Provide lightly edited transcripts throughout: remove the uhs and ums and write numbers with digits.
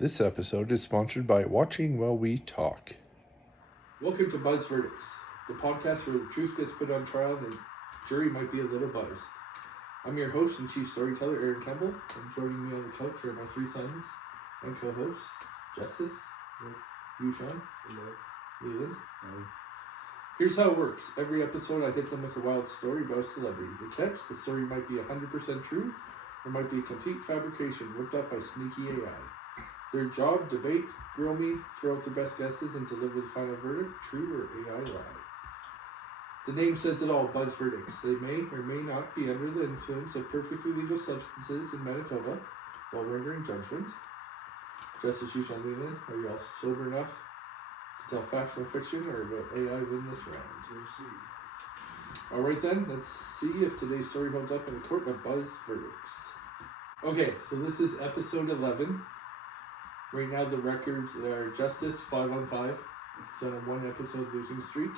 This episode is sponsored by Watching While We Talk. Welcome to Buzz Verdicts, the podcast where the truth gets put on trial and the jury might be a little biased. I'm your host and chief storyteller, Aaron Campbell, and joining me on the couch are my three sons and co-hosts, Justice, Yushan, Leland. Here's how it works. Every episode I hit them with a wild story about a celebrity. The catch, the story might be 100% true, or might be a complete fabrication whipped up by sneaky AI. Their job, debate, grill me, throw out their best guesses, and deliver the final verdict, true or AI lie. The name says it all, Buzz Verdicts. They may or may not be under the influence of perfectly legal substances in Manitoba while rendering judgment. Justice Yushan Leland, are you all sober enough to tell factual fiction, or will AI win this round? We'll see. Alright then, let's see if today's story holds up in the court of Buzz Verdicts. Okay, so this is episode 11. Right now the records are Justice 5-on-5. He's on a 1-episode losing streak.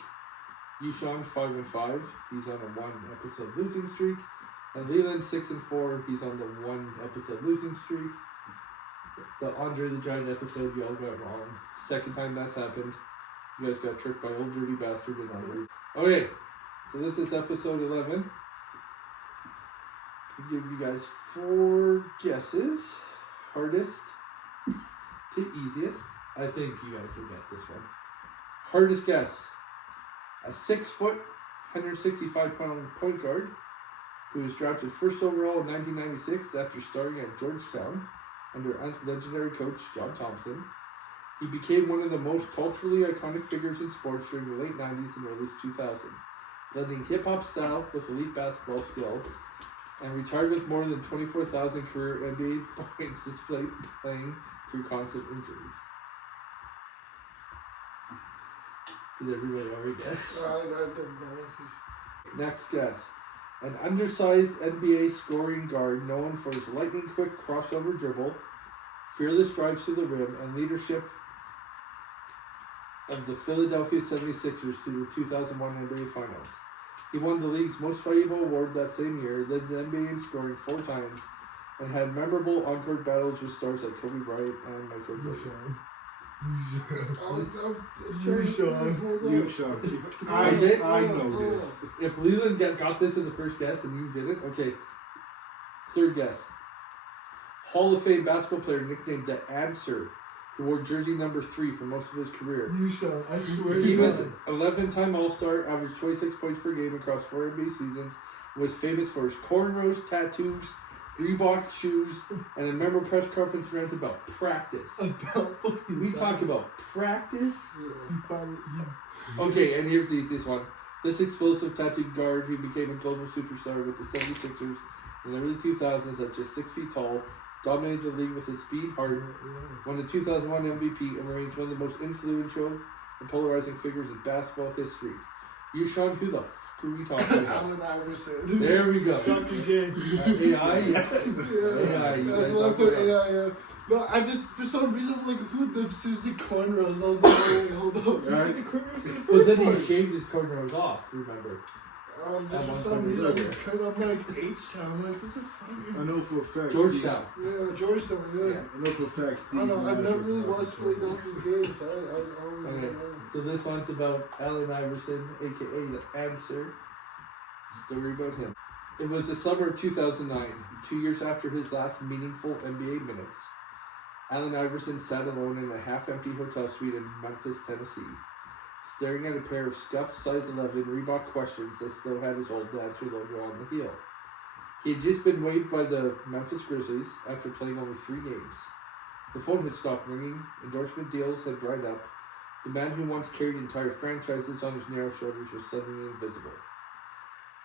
Yushan 5-5. He's on a 1-episode losing streak. And Leland 6-4. He's on the 1-episode losing streak. The Andre the Giant episode you all got wrong. Second time that's happened. You guys got tricked by old dirty bastard and Andre. Okay, so this is episode 11. I'll give you guys 4 guesses. Hardest to easiest. I think you guys will get this one. Hardest guess. A 6-foot, 165-pound point guard who was drafted first overall in 1996 after starting at Georgetown under legendary coach John Thompson. He became one of the most culturally iconic figures in sports during the late 90s and early 2000s, blending hip-hop style with elite basketball skill, and retired with more than 24,000 career NBA points despite playing through constant injuries. Did everybody already guess? I didn't know. Next guess. An undersized NBA scoring guard known for his lightning-quick crossover dribble, fearless drives to the rim, and leadership of the Philadelphia 76ers to the 2001 NBA Finals. He won the league's most valuable award that same year, led the NBA in scoring 4 times, and had memorable on-court battles with stars like Kobe Bryant and Michael Jordan. Yushan. I know this. If Leland got this in the first guess and you didn't, okay. Third guess. Hall of Fame basketball player nicknamed The Answer, who wore jersey number 3 for most of his career. Yushan, I swear He was 11-time All-Star, averaged 26 points per game across 4 NBA seasons, was famous for his cornrows, tattoos, Reebok shoes, and a memorable press conference rant about practice. We talk about practice? Okay, and here's the easiest one. This explosive tattooed guard who became a global superstar with the 76ers in the early 2000s at just 6 feet tall, dominated the league with his speed, heart, won the 2001 MVP, and remains one of the most influential and polarizing figures in basketball history. Yushan, who the fuck are we talking about? Alan Iverson. There we go. Dr. J. AI? Yeah. AI. That's what I put AI, yeah. No, I just, for some reason, I'm like, who the seriously cornrows? I was like, wait, hold up. But then he shaved his cornrows off, remember? Just for some reason, I just cut, I'm like, H-Town. I'm like, what the fuck? I know for a fact. Georgetown. Yeah, Georgetown, yeah. I know for a fact. I know, I've never really watched Philadelphia games, so I don't really Okay, know. so this one's about Allen Iverson, aka The Answer. Story about him. It was the summer of 2009, 2 years after his last meaningful NBA minutes. Allen Iverson sat alone in a half-empty hotel suite in Memphis, Tennessee, staring at a pair of scuffed size 11 Reebok questions that still had his old Answer logo on the heel. He had just been waived by the Memphis Grizzlies after playing only 3 games. The phone had stopped ringing, endorsement deals had dried up, the man who once carried entire franchises on his narrow shoulders was suddenly invisible.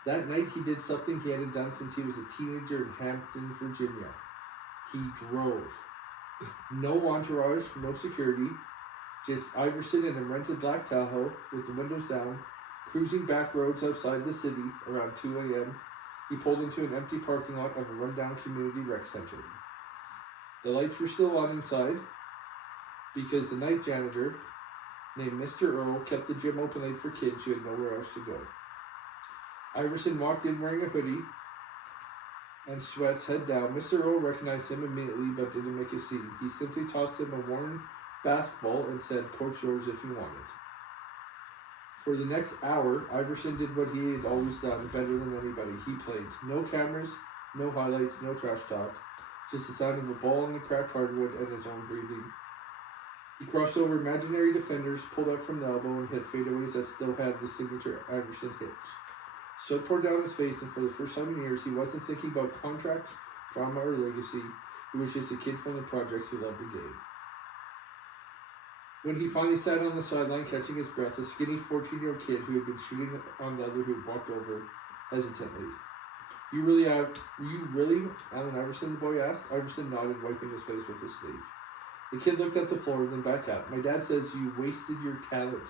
That night he did something he hadn't done since he was a teenager in Hampton, Virginia. He drove. No entourage, no security, just Iverson in a rented black Tahoe with the windows down, cruising back roads outside the city around 2 a.m. He pulled into an empty parking lot of a rundown community rec center. The lights were still on inside because the night janitor, named Mr. Earl, kept the gym open late for kids who had nowhere else to go. Iverson walked in wearing a hoodie and sweats head down. Mr. Earl recognized him immediately but didn't make a scene. He simply tossed him a worn basketball and said, "Court's yours if you want it." For the next hour, Iverson did what he had always done better than anybody. He played. No cameras, no highlights, no trash talk. Just the sound of a ball on the cracked hardwood and his own breathing. He crossed over imaginary defenders, pulled up from the elbow, and hit fadeaways that still had the signature Iverson hitch. Sweat poured down his face, and for the first time in years, he wasn't thinking about contracts, drama, or legacy. He was just a kid from the project who loved the game. When he finally sat on the sideline catching his breath, a skinny 14-year-old kid who had been shooting on the other hoop walked over hesitantly. You really? Allen Iverson, the boy asked. Iverson nodded, wiping his face with his sleeve. The kid looked at the floor, then back up. "My dad says you wasted your talent.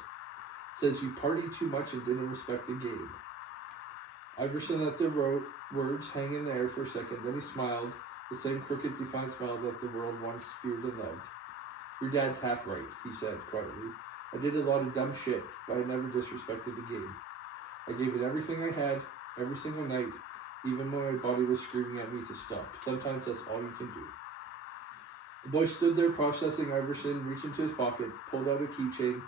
Says you partied too much and didn't respect the game." Iverson let the words hang in the air for a second, then he smiled, the same crooked, defiant smile that the world once feared and loved. "Your dad's half right," he said quietly. "I did a lot of dumb shit, but I never disrespected the game. I gave it everything I had, every single night, even when my body was screaming at me to stop. Sometimes that's all you can do." The boy stood there processing. Iverson reached into his pocket, pulled out a keychain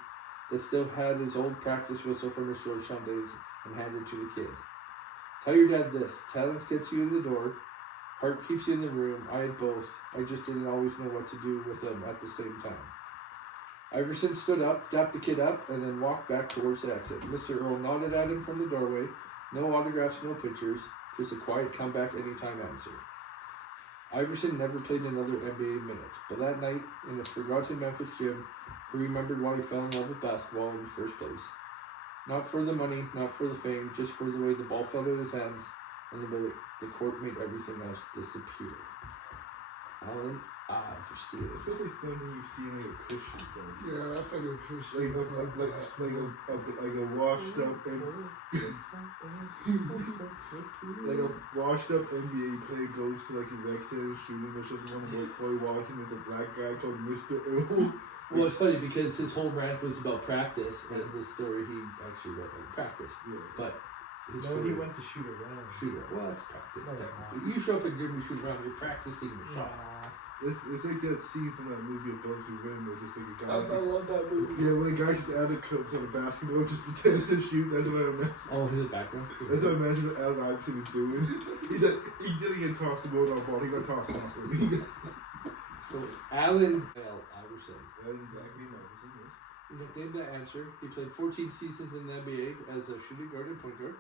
that still had his old practice whistle from his Georgetown days, and handed it to the kid. "Tell your dad this. Talent gets you in the door. Heart keeps you in the room. I had both. I just didn't always know what to do with them at the same time." Iverson stood up, dapped the kid up, and then walked back towards the exit. Mr. Earl nodded at him from the doorway. No autographs, no pictures, just a quiet comeback anytime answer. Iverson never played another NBA minute, but that night, in a forgotten Memphis gym, he remembered why he fell in love with basketball in the first place. Not for the money, not for the fame, just for the way the ball fell out of his hands and the way the court made everything else disappear. Allen Iverson. It sounds like something you see in like a Christian film. Yeah, that's like a Christian. Like a washed up and like a washed up NBA player goes to like a rec center shooting, but just one boy watching with a black guy called Mr. Earl. Well, it's funny because his whole rant was about practice, and the story he actually wrote on practice. Yeah. But his No, career, he went to shoot around. Well, that's practice. No, technically. You show up and give me shoot around, you're practicing your shot. It's like that scene from that movie Above the Rim where just like a guy. I love that movie. Yeah, when a guy just added coach on a basketball, just pretending to shoot. That's what I imagine. Oh, his background. That's what I imagine what Allen Iverson is doing. He didn't get tossed the ball on ball. He got tossed constantly. So Allen Iverson. Exactly, Iverson. Yes. Nicknamed the answer. He played 14 seasons in the NBA as a shooting guard and point guard.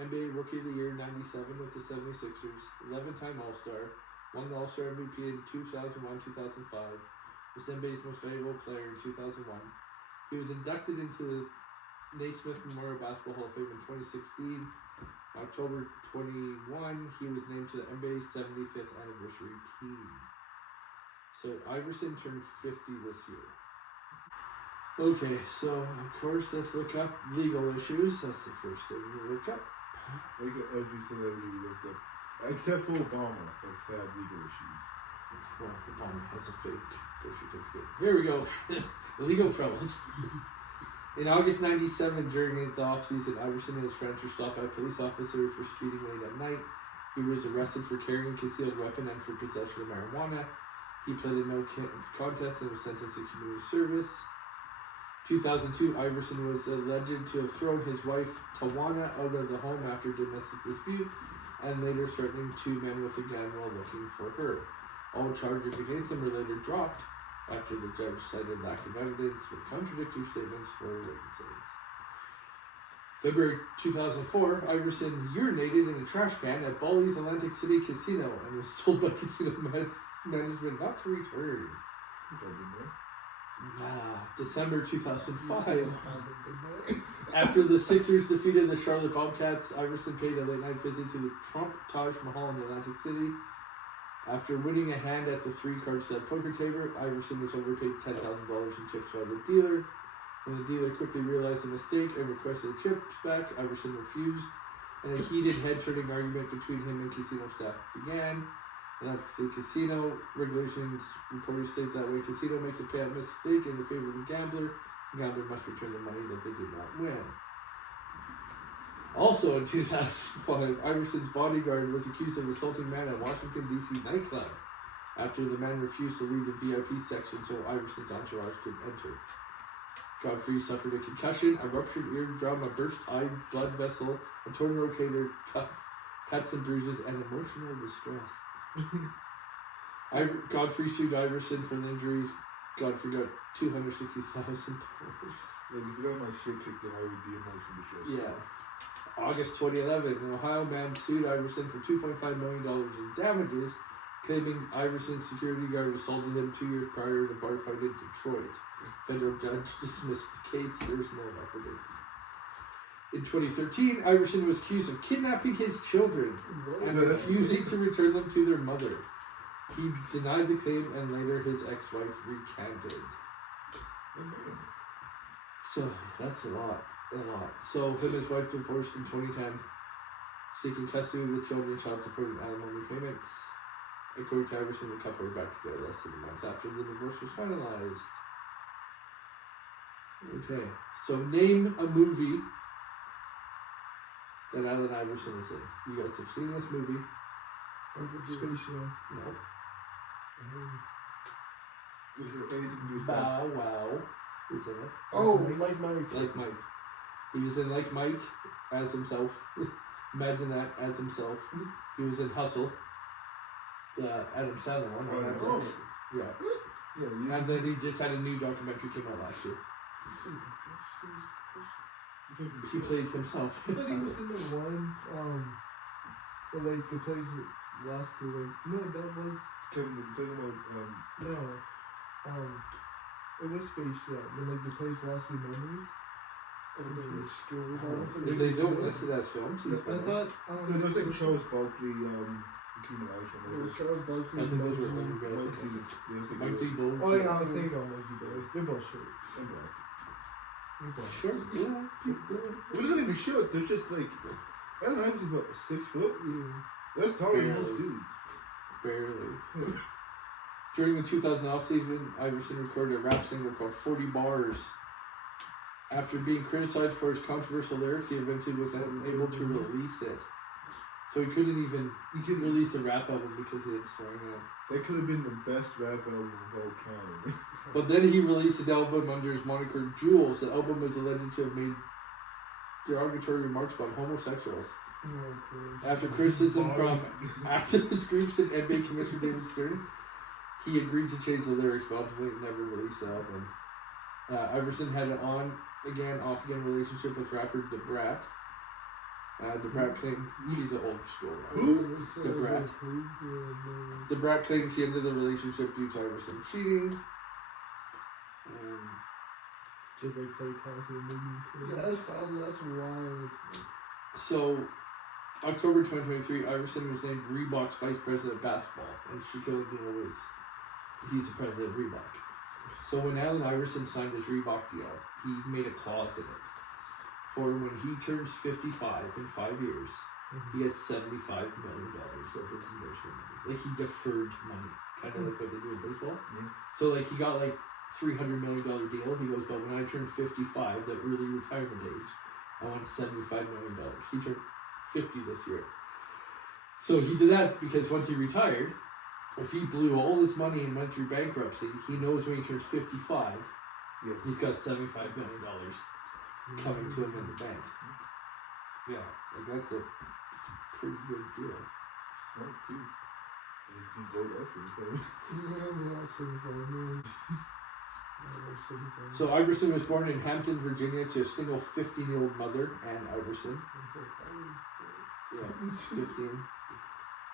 NBA Rookie of the Year 97 with the 76ers. 11-time All-Star. Won the All-Star MVP in 2001-2005. Was NBA's most valuable player in 2001. He was inducted into the Naismith Memorial Basketball Hall of Fame in 2016. October 21, he was named to the NBA's 75th anniversary team. So Iverson turned 50 this year. Okay, so of course let's look up legal issues. That's the first thing we look up. Like every celebrity we looked up. Except for Obama has had legal issues. Well, Obama has a fake birth certificate. Here we go. Legal troubles. In August 97, during the off-season, Iverson and his friends were stopped by a police officer for speeding late at night. He was arrested for carrying a concealed weapon and for possession of marijuana. He pleaded no contest and was sentenced to community service. 2002, Iverson was alleged to have thrown his wife, Tawana, out of the home after domestic dispute, and later threatening two men with a gun while looking for her. All charges against him were later dropped after the judge cited lack of evidence with contradictory statements for witnesses. February 2004, Iverson urinated in a trash can at Bally's Atlantic City Casino and was told by casino management not to return. December 2005. After the Sixers defeated the Charlotte Bobcats, Iverson paid a late-night visit to the Trump Taj Mahal in Atlantic City. After winning a hand at the three-card set poker table, Iverson was overpaid $10,000 in chips by the dealer. When the dealer quickly realized the mistake and requested the chips back, Iverson refused, and a heated head-turning argument between him and casino staff began. Atlantic City Casino regulations reporters state that when a casino makes a payout mistake in the favor of the gambler must return the money that they did not win. Also in 2005, Iverson's bodyguard was accused of assaulting a man at Washington, D.C. nightclub after the man refused to leave the VIP section so Iverson's entourage could enter. Godfrey suffered a concussion, a ruptured eardrum, a burst eye blood vessel, a torn rotator cuff, cuts and bruises, and emotional distress. Godfrey sued Iverson for the injuries. Godfrey got $260,000. Like, if you got my shit kicked in, I would be emotionally distressed. Yeah. August 2011, an Ohio man sued Iverson for $2.5 million in damages, claiming Iverson's security guard assaulted him 2 years prior in a bar fight in Detroit. Federal judge dismissed the case. There's no evidence. In 2013, Iverson was accused of kidnapping his children and refusing to return them to their mother. He denied the claim and later his ex-wife recanted. So, that's a lot. So, him and his wife divorced in 2010, seeking custody of the children, child support, and alimony payments. According to Iverson, the couple were back together less than a month after the divorce was finalized. Okay, so name a movie that Allen Iverson is in. You guys have seen this movie? Space Jam. No. Is there anything to do with Bow Wow is in it. Oh, like Mike. Like Mike. He was in Like Mike as himself. Imagine that as himself. He was in Hustle. The Adam Sandler one. Oh, Yeah. yeah, And then he just had a new documentary came out last year. He played himself. I thought he was in the one, but like the place that lost to like, no, that was, Kevin, we're talking about, no, it was Space Jam, when like the place lost their memories. skills. If they don't listen to that film, I thought, No, there's like Charles Barkley, King Elijah. yeah, Charles Barkley. I think those were Mike older guys. Mike Seaton. Yeah, it's like Mike the- Seaton. Oh yeah, I was thinking about Mikey Boys. They're both short. and black. They're both Sure. Yeah. Well, they're not even short. They're just like, I don't know, he's about 6 foot. Yeah. That's taller than Barely. most dudes. Barely. During the 2000 off-season, Iverson recorded a rap single called 40 Bars. After being criticized for his controversial lyrics, he eventually was unable to release it. So he couldn't even release a rap album because he had swearing in it. That could have been the best rap album of all time. But then he released an album under his moniker Jules. The album was alleged to have made derogatory remarks about homosexuals. Oh, cool. After criticism from activist groups and NBA Commissioner David Stern, he agreed to change the lyrics, but ultimately never released the album. Iverson had an on-again, off-again relationship with rapper DeBrat. DeBrat claimed she's an old school rapper. Who? The Brat. DeBrat claimed she ended the relationship due to Iverson cheating. Just like Clay Thompson movies. That's wild. So, October 2023, Iverson was named Reebok's vice president of basketball, and Shaquille O'Neal he's the president of Reebok. So when Allen Iverson signed his Reebok deal, he made a clause in it for when he turns 55 in 5 years, he gets $75 million of his endorsement money. Like he deferred money, kind of like what they do in baseball. Yeah. So like he got like $300 million deal. He goes, but when I turn 55, that early retirement age, I want $75 million. He turned 50 this year. So he did that because once he retired, if he blew all his money and went through bankruptcy, he knows when he turns 55, Yeah. he's got $75 million coming to him in the bank. Yeah, like that's a pretty good deal. Smart too. He's gonna go to us So Iverson was born in Hampton, Virginia, to a single 15-year-old mother, Ann Iverson. Yeah, 15.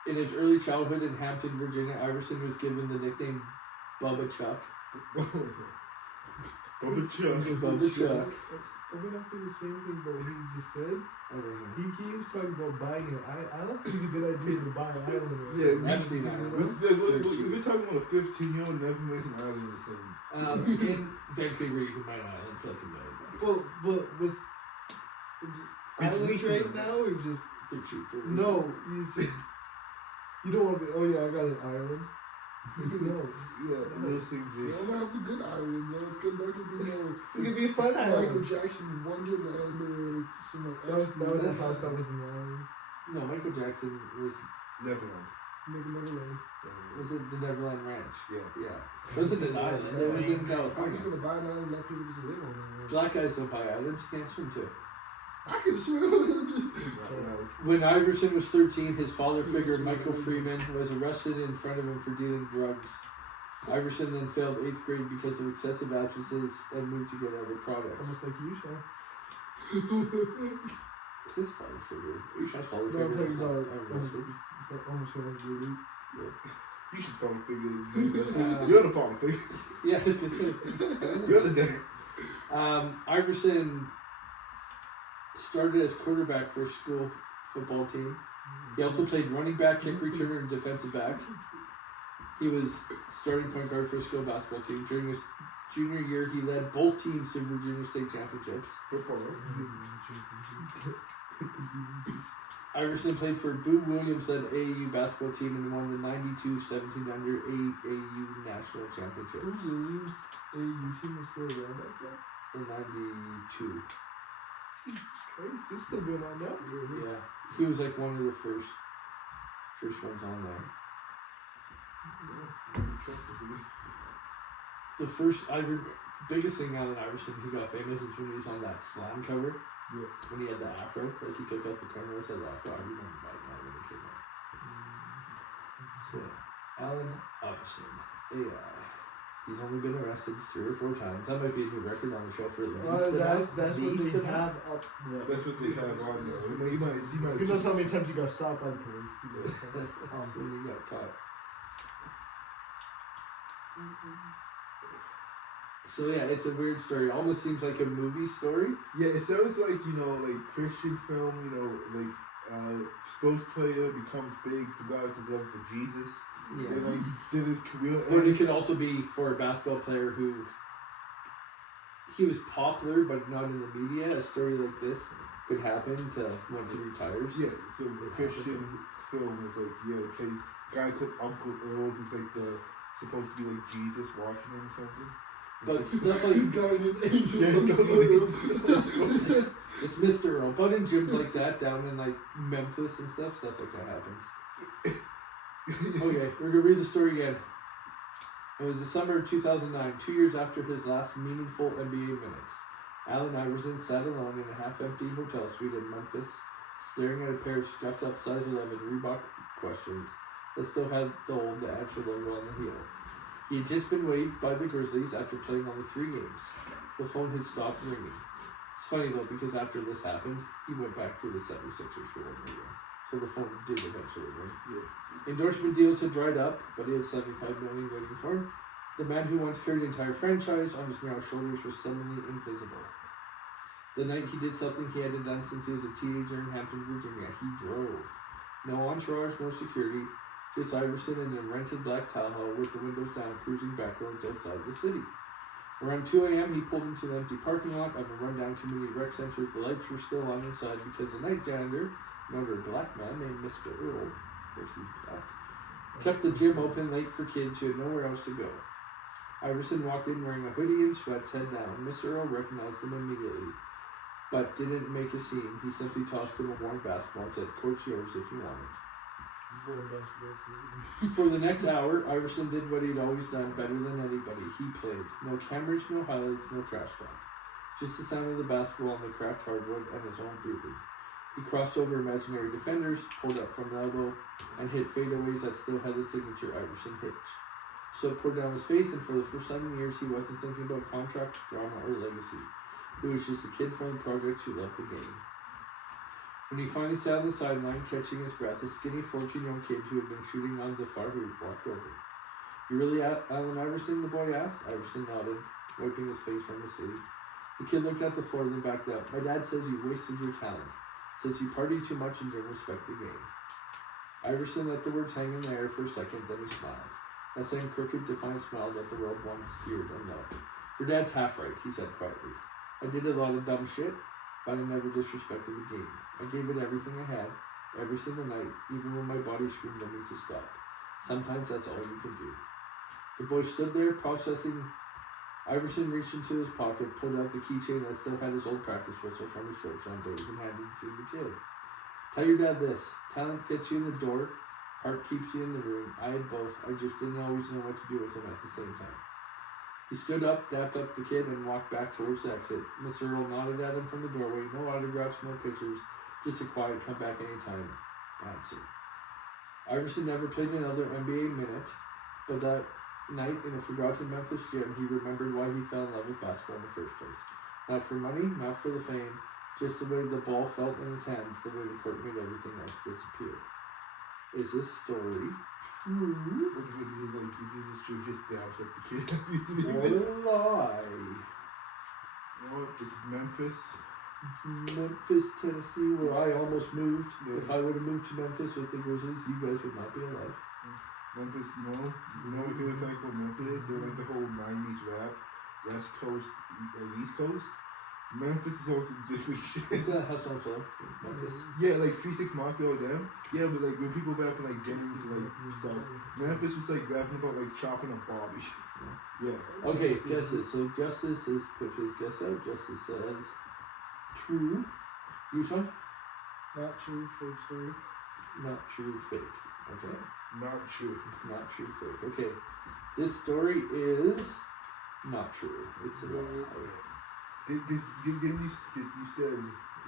In his early childhood in Hampton, Virginia, Iverson was given the nickname Bubba Chuck. Bubba Chuck. Bubba Chuck. Are we not doing the same thing about what he just said? I don't know. He was talking about buying it. I don't think it's a good idea to buy an island. Yeah, Epstein Island. If you're talking about a 15-year-old, never make an island the same. In Vancouver, you can buy an island for like $1 million. But was islands right now or just They're cheap for no? You don't want to be. Oh yeah, I got an island. No. Yeah, those things You just. don't have the good island, bro. It's good. That could be no. It could be a fun Michael island. Jackson, Wonderland, or some like That was the house that was in the island. No, Michael Jackson was Neverland. Neverland. was it the Neverland Ranch? Yeah. Yeah. It wasn't an island. It was in I'm California. just gonna buy an island and let people just live on it. Black guys don't buy islands. You can't swim to it. I can swim. When Iverson was 13, his father figure, Michael Freeman, was arrested in front of him for dealing drugs. Iverson then failed 8th grade because of excessive absences and moved to get other products. Almost like you, Sean. His father figure. Sean's father No, I'm figure talking was about arrested. almost like you. You should phone figure. You're the phone figure. Yeah, I was gonna say. You're the dad. Iverson started as quarterback for a school football team. He also played running back, kick returner, and defensive back. He was starting point guard for a school basketball team. During his junior year, he led both teams to Virginia State championships. Footballer. Iverson played for Boo Williams-led AAU basketball team and won the 92-17 under AAU national championship Williams, AU team was still around back then. in 92. Jesus Christ, it's still going on now. Yeah, he was like one of the first ones on there. The biggest thing out of Iverson who got famous is when he was on that Slam cover. Yeah. When he had the afro, like he took out the cornrows, had the afro. I remember that now when it came out. So, Allen Iverson, AI. He's only been arrested 3 or 4 times. That might be a new record on the show for least. That's what Least they amount. have up there. That's what they have on there. You know, he might. Who knows how many times he got stopped by the police? That's when he got caught. So yeah, it's a weird story. It almost seems like a movie story. Yeah, it sounds like, you know, like Christian film, you know, like sports player becomes big, forgot his love for Jesus. Yeah. And like did his career But it end. could also be for a basketball player who he was popular but not in the media. A story like this could happen to once he retires. Yeah, so the Christian film was like, yeah, it plays guy called Uncle Earl who's like supposed to be like Jesus watching him or something. But stuff like He's guardian angel. Yeah, he's got it's Mr. Earl. But in gyms like that down in like Memphis and stuff like that happens. Okay, we're gonna read the story again. It was the summer of 2009, 2 years after his last meaningful NBA minutes. Allen Iverson sat alone in a half-empty hotel suite in Memphis, staring at a pair of scuffed-up size 11 Reebok questions that still had the old answer logo on the heel. He had just been waived by the Grizzlies after playing only 3 games. The phone had stopped ringing. It's funny though, because after this happened, he went back to the 76ers for 1 year. So the phone did eventually ring. Yeah. Endorsement deals had dried up, but he had $75 million waiting for him. The man who once carried the entire franchise on his narrow shoulders was suddenly invisible. The night he did something he hadn't done since he was a teenager in Hampton, Virginia. He drove. No entourage, no security. Just Iverson in a rented black Tahoe with the windows down, cruising back roads outside the city. Around 2 a.m., he pulled into the empty parking lot of a rundown community rec center. The lights were still on inside because the night janitor, another black man named Mr. Earl, of course he's black, kept the gym open late for kids who had nowhere else to go. Iverson walked in wearing a hoodie and sweats, head down. Mr. Earl recognized him immediately, but didn't make a scene. He simply tossed him a worn basketball and said, "Court's yours if you want it." For the next hour, Iverson did what he'd always done better than anybody. He played. No cameras, no highlights, no trash talk. Just the sound of the basketball on the cracked hardwood and his own breathing. He crossed over imaginary defenders, pulled up from the elbow, and hit fadeaways that still had the signature Iverson hitch. Sweat poured down his face, and for the first time in years, he wasn't thinking about contract, drama, or legacy. He was just a kid from the projects who loved the game. When he finally sat on the sideline, catching his breath, a skinny 14-year-old kid who had been shooting on the far hoop walked over. "You really Allen Iverson?" the boy asked. Iverson nodded, wiping his face from his sleeve. The kid looked at the floor, then backed up. "My dad says you wasted your talent. Says you partied too much and didn't respect the game." Iverson let the words hang in the air for a second, then he smiled. That same crooked, defiant smile that the world once feared and loved. "Your dad's half right," he said quietly. "I did a lot of dumb shit, but I never disrespected the game. I gave it everything I had, every single night, even when my body screamed at me to stop. Sometimes that's all you can do. The boy stood there, processing. Iverson reached into his pocket, pulled out the keychain that still had his old practice whistle from his shorts on days, and handed it to the kid. Tell your dad this. Talent gets you in the door. Heart keeps you in the room. I had both. I just didn't always know what to do with them at the same time. He stood up, dapped up the kid, and walked back towards the exit. Mr. Earl nodded at him from the doorway. No autographs, no pictures. Just a quiet come back anytime answer. Iverson never played another NBA minute, but that night in a forgotten Memphis gym, he remembered why he fell in love with basketball in the first place. Not for money, not for the fame, just the way the ball felt in his hands, the way the court made everything else disappear. Is this story true? What is like, if this is true, just dabs at the kid. Or a lie? No, this is Memphis. Memphis, Tennessee, where I almost moved. Yeah. If I would have moved to Memphis with the Grizzlies, you guys would not be alive. Memphis, you know what favorite fact about Memphis? They're like the whole 90s rap, West Coast, East Coast. Memphis is also different shit. Is that how some flow? Memphis. Yeah, like 3-6 Mafia, all them. Yeah, but like when people rapping like gangs and like stuff, Memphis was like rapping about like chopping up bodies. Yeah. Okay, guesses. So Justice has put his guess out. Justice says true. You, Sean? Not true, fake story. Not true, fake. Okay. Not true. Not true, fake. Okay. This story is not true. It's a lie. Didn't you, because you said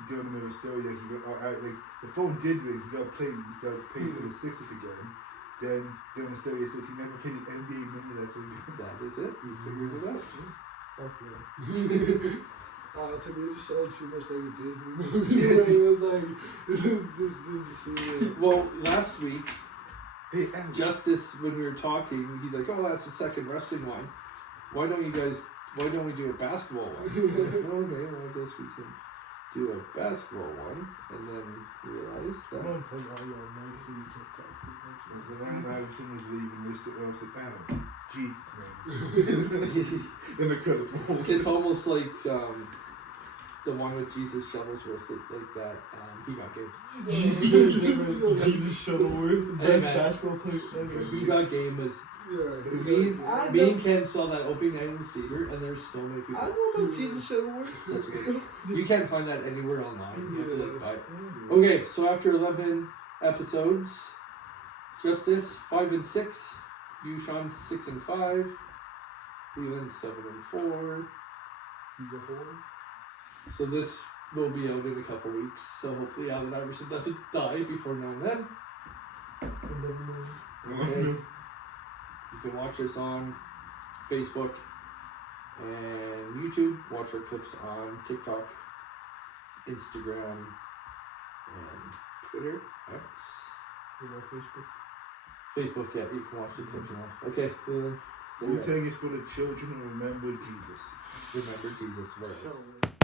during the middle of the story, like, like the phone did ring, he got pay for the Sixers again. Then during the story, it says he never played an NBA minute after again. That is it. You figured it out. Fuck yeah. To me, it just sounded too much like a Disney movie. It was like, just Well, last week, Hey, Adam. Justice, when we were talking, he's like, "Oh, that's the second wrestling one. Why don't we do a basketball one?" I was like, "Oh, okay, well, I guess we can do a basketball one." And then realized I'm that. gonna play all your night so you can talk too much. When Allen Iverson was leaving, Mr. Earl said, Adam, Jesus, man. Then the credits rolled. It's almost like the one with Jesus Shuttlesworth, like that. He got game. Jesus Shuttleworth, the Hey, best man. basketball player ever. He got game was yeah. me and Ken saw that opening night in the theater, and there's so many people. I don't know Jesus Shuttleworth. Such a good. You can't find that anywhere online. You have to like buy it. Yeah. Okay, so after 11 episodes, Justice 5 and 6, you Sean 6 and 5, Leland 7 and 4. He's a whore. So this will be out in a couple weeks. So hopefully Allen Iverson doesn't die before now and then. Okay. You can watch us on Facebook and YouTube. Watch our clips on TikTok, Instagram, and Twitter, X. You know, Facebook. Facebook, yeah, you can watch the clips now. Okay, so Wu-Tang is for the children who remember Jesus. remember Jesus. What else? Shuttleworth.